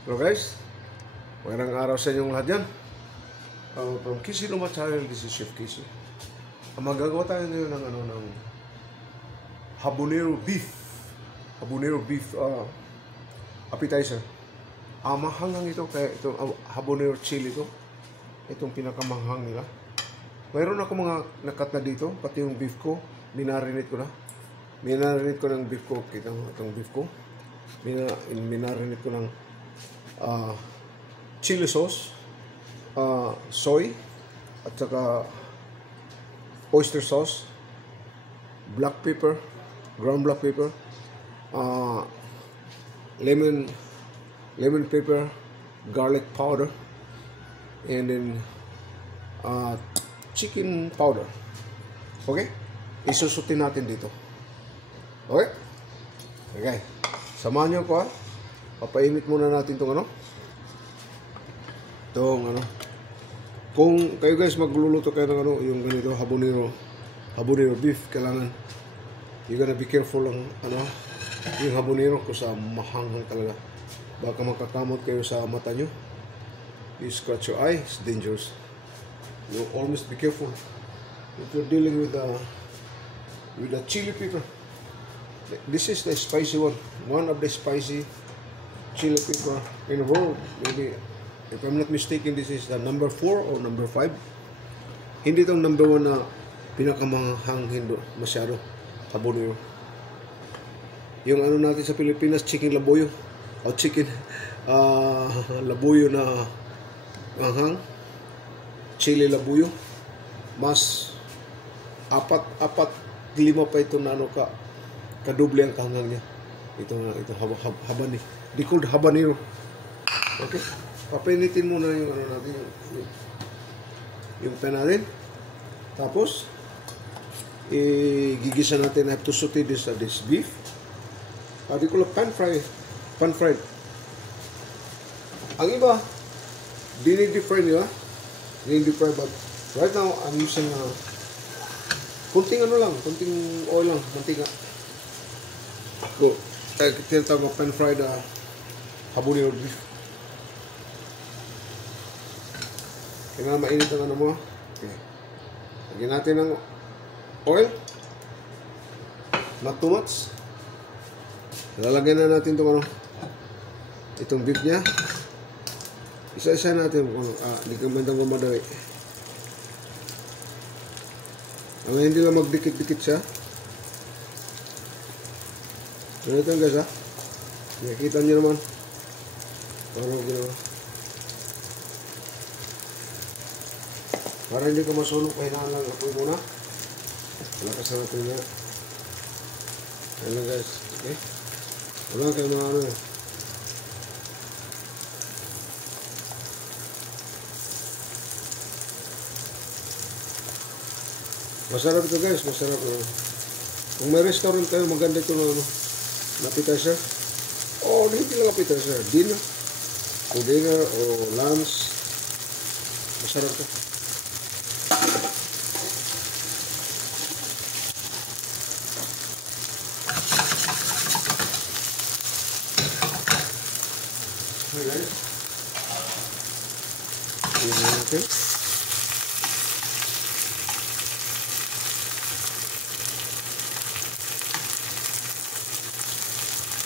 Hello guys, magandang araw sa inyong lahat dyan. From Kissy Luma Channel, this is Chef Kissy. Magagawa tayo ngayon ng habanero beef appetizer. Mahanghang ito, kaya itong habanero chili ito. Itong pinakamanghang nila. Mayroon ako mga nakat na dito, pati yung beef ko, minarinate ko na. Minarinate ko ng beef ko, kita mo itong beef ko. Minarinate ko ng chili sauce, soy, at saka oyster sauce, black pepper, ground black pepper, lemon pepper, garlic powder, and then chicken powder. Okay? Isusutin natin dito. Okay? Okay. Samahan nyo ko ha. Papainit muna natin itong kung kayo guys magluluto kayo ng yung ganito habanero beef, kailangan you gonna be careful lang yung habanero ko sa mahanghang talaga, baka makakamot kayo sa mata nyo, you scratch your eye, it's dangerous. You always be careful if you're dealing with the chili pepper. This is the spicy one of the spicy chili pepper in the world. Maybe, if I'm not mistaken, this is the number 4 or number 5. Hindi itong number 1 na pinakamanghang hindi masyado habanero. Yung natin sa Pilipinas, chicken labuyo o chicken labuyo na manghang, chili labuyo, mas 4-5 pa ito na kadoble ang kahanghang niya. Ito habanero. They called habanero. Okay? Papainitin muna yung natin, yung pan natin. Tapos, gigisa natin. I have to saute this beef. They call it pan fried. Ang iba, deep fry nila. Deep fry, but right now, I'm using kunting kunting oil lang, mantika. Tinatawag mo pan fried habanero beef. Kailangan mainit ang mo. Okay. Lagyan natin ng oil. Not too much. Lalagyan na natin itong beef niya. Isa-isa natin hindi ka mandang madali. Hindi lang magdikit-dikit siya. Ganito guys ha. Nakikita nyo naman. Parang ginawa. Para hindi ka masunog, pahinaan lang apoy muna. Lakasan natin niya. Ayan lang guys. Okay? Wala kayo mga Masarap ito guys, masarap. Kung may restaurant kayo, maganda ito appetizer. Hindi lang appetizer. Dinner o lunch. Masarap ito. Okay guys. Tingnan natin.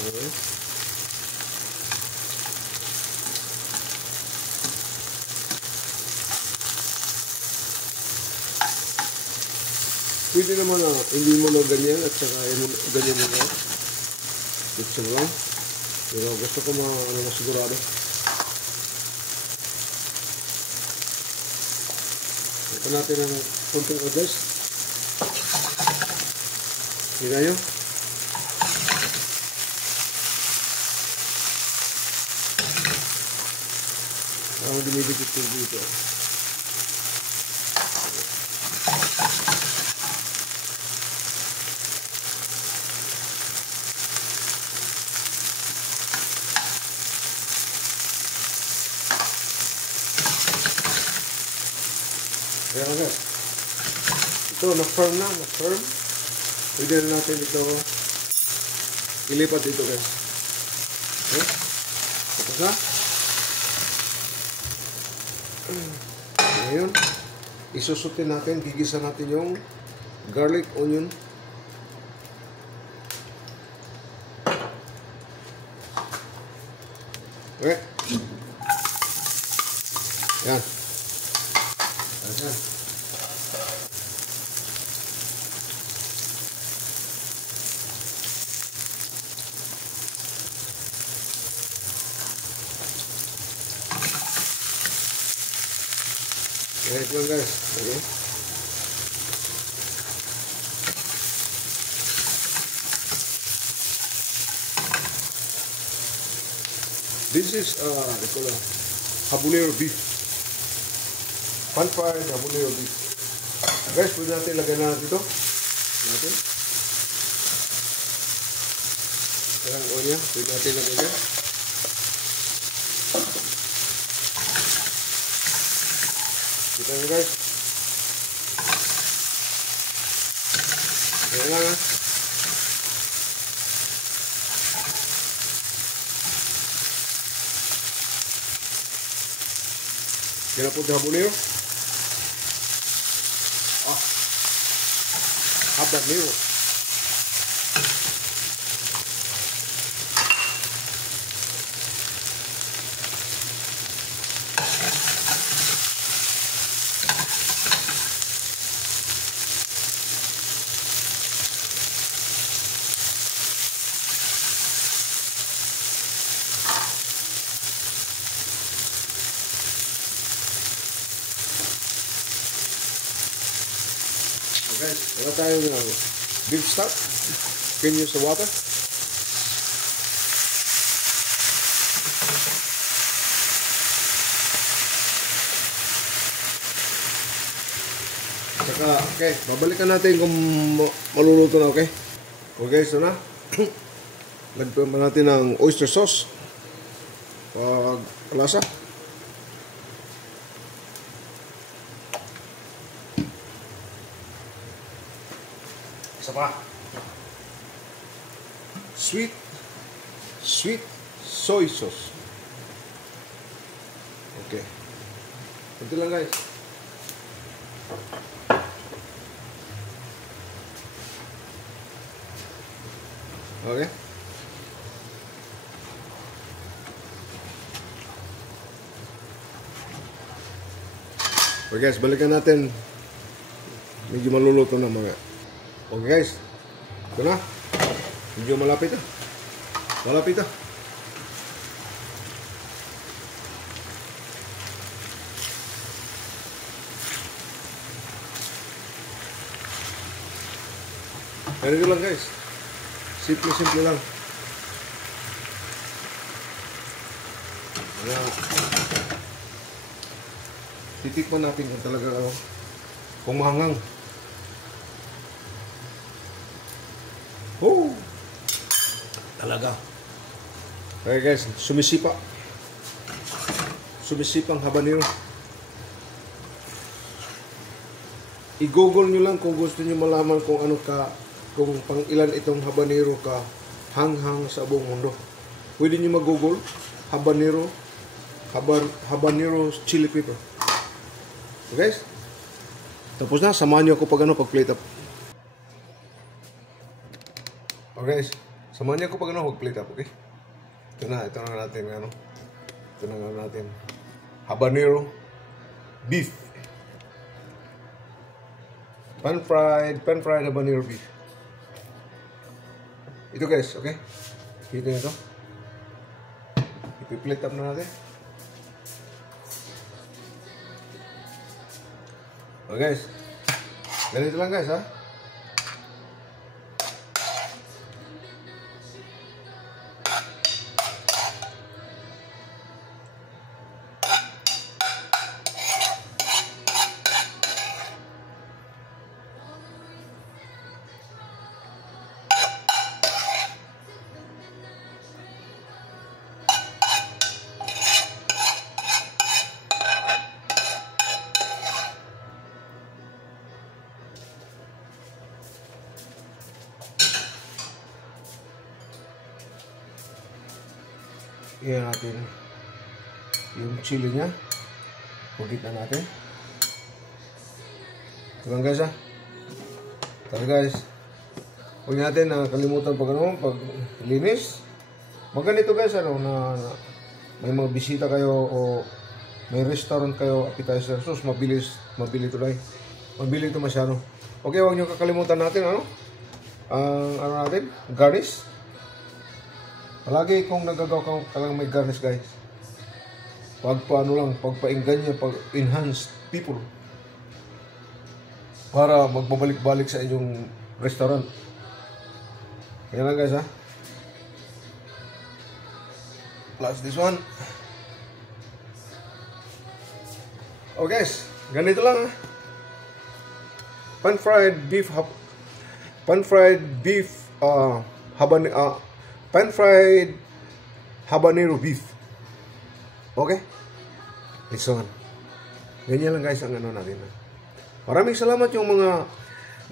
Okay. Pwede naman hindi mo ganyan at saka ganyan mo na. Dito lang. Pero gusto ko masigurado. Ito natin ang konting odes. Hira nyo. Ako dumidikit ko dito. Kaya agad. Ito, na-firm. Pwede na natin ito ilipat dito guys. Okay? Tapos na. Ngayon, isusutin natin, gigisa natin yung garlic, onion. Okay. Yan. Yan. Ganito lang guys. Okay. This is habanero beef. Pan-fried habanero beef. Guys, pwede natin lagyan na dito. Natin. Parang onya, pwede natin lagyan dyan. Kita nyo guys. Ayan lang ha. Kaya po habanero. Habanero. Guys, wala tayo ng beef stock. Pin nyo sa water. Saka, okay, babalikan natin kung maluluto na, okay? Okay, so na. Lagyan pa natin ng oyster sauce. Pag lasa. Isa pa. Sweet soy sauce. Okay. Ito lang guys. Okay. Okay guys, balikan natin. Medyo maluluto na mga. Okay guys, ito na. Medyo malapit na. Malapit na. Ganito lang guys. Simple lang. Ayan. Titikman natin kung talaga kung mahangang. Oh! Talaga. Okay guys, sumisipang habanero. I-google nyo lang kung gusto nyo malaman kung ano kung pang ilan itong habanero ka hanghang sa buong mundo. Pwede nyo mag-google habanero chili pepper. Okay guys? Tapos na, samahan nyo ako pag plate up. Okay guys, samahan niyo ako pag plate up, okay? Ito na natin, habanero beef. Pan-fried habanero beef. Ito guys, okay? Ito na ito. Ipi-plate up na natin. Okay guys, ganito lang guys ha. Iyan natin yung chili niya. Pugit na natin. Ito lang guys ha. Ito guys. Huwag natin na kalimutan pag linis. Magganito guys na may mga bisita kayo o may restaurant kayo, appetizer sauce, mabili ito lang. Mabili ito masyado. Okay, huwag nyo kakalimutan natin natin, garnish. Palagi kung nagagawa ka lang may garnish guys. Pagpainggan niya, pag-enhance people. Para magbabalik-balik sa inyong restaurant. Yan lang guys ha. Plus this one. Oh guys, ganito lang ha. Pan-fried beef habanero beef. Okay? It's on. Ganyan lang guys ang natin. Maraming salamat yung mga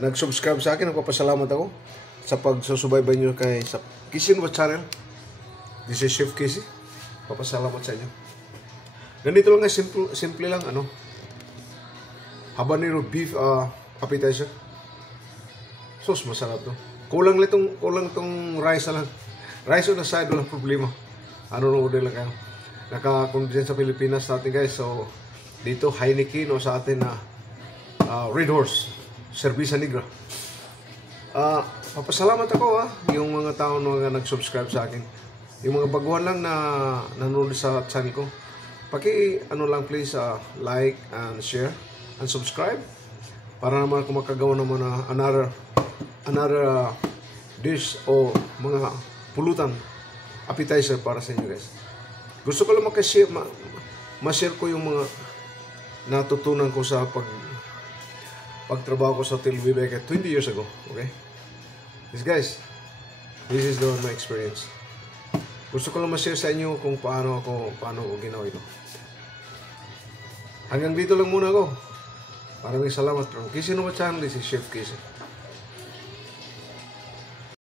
nag-subscribe sa akin. Nagpapasalamat ako sa pagsusubaybay nyo sa Kissin What Channel. This is Chef Kissy. Papasalamat sa inyo. Ganito lang guys, simple lang habanero beef appetizer. Sus, masarap to. Kulang tong rice na lang. Rice on the side, walang problema. Order lang kayo. Naka-kung dyan sa Pilipinas natin guys. So, dito Heineken o sa atin na Red Horse, Cerveza Negra. Papasalamat ako yung mga tao na nag-subscribe sa akin. Yung mga baguhan lang na nanonood sa channel ko. Lang please, like and share and subscribe para naman ako makagawa naman another dish o mga pulutan appetizer para sa inyo guys. Gusto ko lang ma-share ko yung mga natutunan ko sa pagtrabaho ko sa Hotel Viveka 20 years ago. Okay? Guys, this is my experience. Gusto ko lang ma-share sa inyo kung paano ko ginawa ito. Hanggang dito lang muna ako. Maraming salamat from Kissin What Channel. This is Chef Kissy.